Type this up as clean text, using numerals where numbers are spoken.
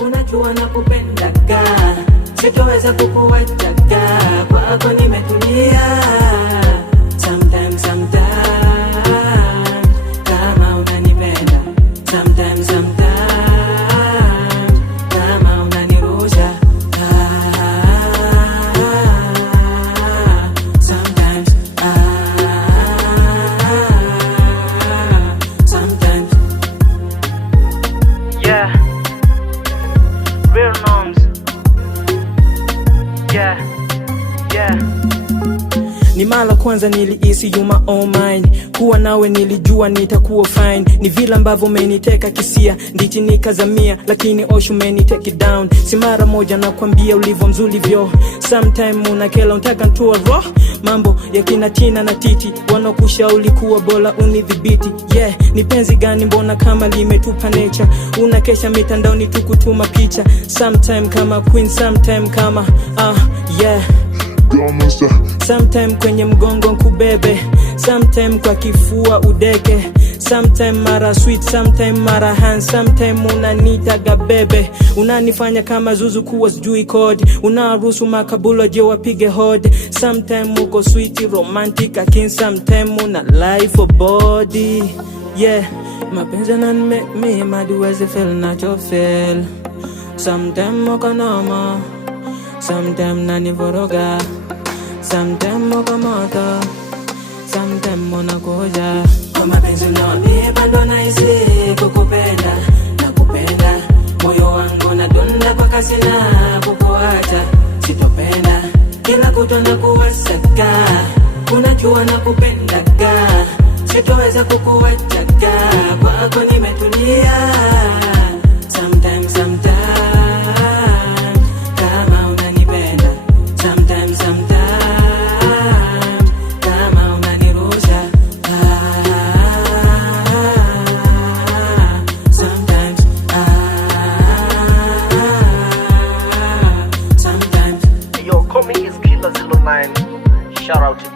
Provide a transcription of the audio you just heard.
unajua nakupendaga, sitoweza kukuachaga, kwako nimetulia. Sometimes kama unanipenda, sometimes kama unanirusha, sometimes yeah, real norms, yeah. Ni mara kwanza niliisi you my own mind, kuwa nawe nilijua nitakuwa fine. Ni vile ambavyo umeniteka kisia, ndichi nikazamia, lakini oshu take it down. Si mara moja nakwambia ulivyo mzuri vyo, sometime unakela untaka ntua roh. Mambo ya kina Tina na Titi wanakushauri kuwa bora unidhibiti. Yeah, ni penzi gani mbona kama limetupa nature, unakesha mitandaoni tukutuma picha. Sometime kama queen, sometime kama yeah, sometime kwenye mgongo nkubebe, sometime kwa kifua udeke, sometime mara sweet, sometime mara hand, sometime unanitaga bebe. Unanifanya kama zuzu kuwa sijui kodi, unaruhusu makabula je wapige hodi. Sometime uko sweet romantic, lakini sometime una lie for body. Yeah, mapenzi na make me mad, wezi feel nacho feel. Sometime uko normal, sometime nanivoroga, sometime uko moto, sometime unakuja. Kwa mapenzi unaonipa ndo nahisi kukupenda, nakupenda. Moyo wangu nadunda kwa kasi na kukuacha sitopenda. Kila kutwa nakuwasaka, unajua nakupendaga, sitoweza kukuachaga, kwako nimetulia. Sometimes kama unanipenda, sometimes kama unanirusha, sometimes Yo, call me is Killer 09. Shout out to